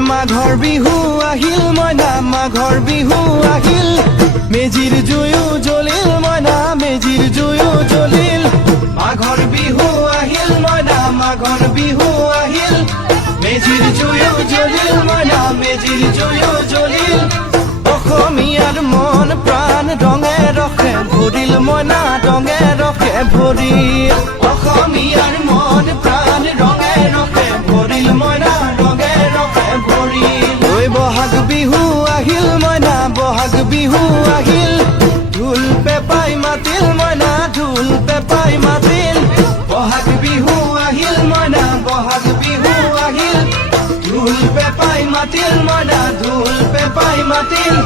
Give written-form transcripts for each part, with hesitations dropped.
মাঘৰ বিহু আহিল মইনা মাঘৰ বিহু আহিল মেজিৰ জুয়ো জ্বলিল মইনা মেজিৰ জুয়ো জ্বলিল মাঘৰ বিহু আহিল মইনা মাঘৰ বিহু আহিল মেজিৰ জুয়ো জ্বলিল মইনা মেজিৰ জুয়ো জ্বলিল অসমীয়াৰ মন প্ৰাণ ৰঙে ৰখে ভৰিল মইনা ৰঙে ৰখে ভৰিল অসমীয়াৰ মন প্ৰাণ ৰঙে ৰখে ভৰিল মইনা ৰঙে ৰখে ভৰিল ঐ বহাগ বিহু আহিল মইনা বহাগ বিহু আহিল ঢোল পেপাই মাতিল মইনা ঢোল পেপাই মাতিল বহাগ বিহু আহিল মইনা বহাগ বিহু আহিল ঢোল পেপাই মাতিল মইনা ঢোল পেপাই মাতিল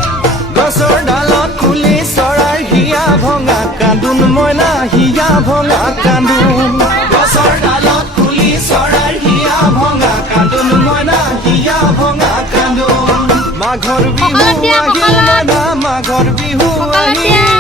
গছৰ ডালত খুলি চৰাৰ হিয়া ভঙা কান্দোন মইনা হিয়া ভঙা কান্দোন গছৰ ডালত খুলি চৰাৰ হিয়া ভঙা কান্দোন মইনা হিয়া ভঙা কান্দোন মাঘৰ বিহু আহিল মইনা মাঘৰ বিহু আহিল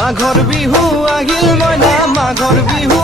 মাঘৰ বিহু আহিল মইনা মাঘৰ বিহু